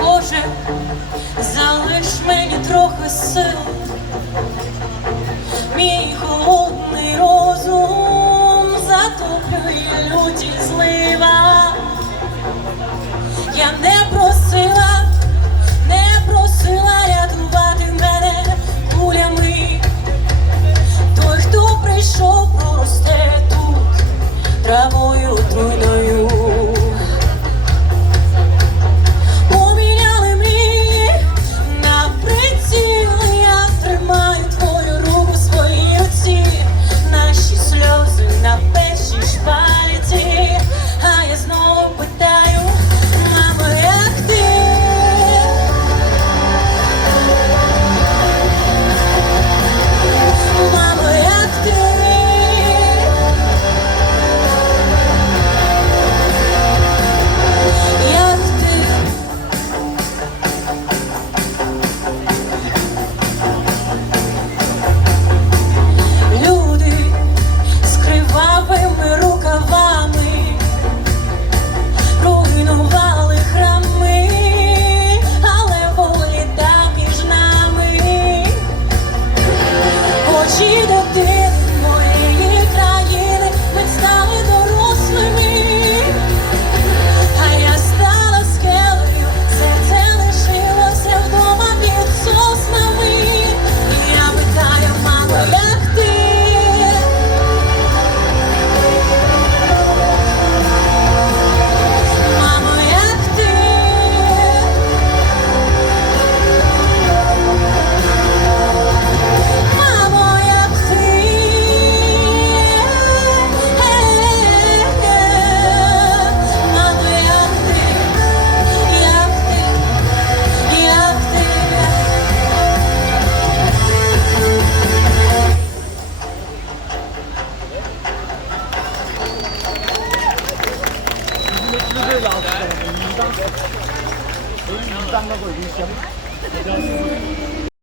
Боже, залиш мені трохи сил, мій холодний розум затоплює люті злива. Я не просила, не просила рятувати мене кулями. Той, хто прийшов, проросте тут травою 老后，这个是鱼那，个鱼缸，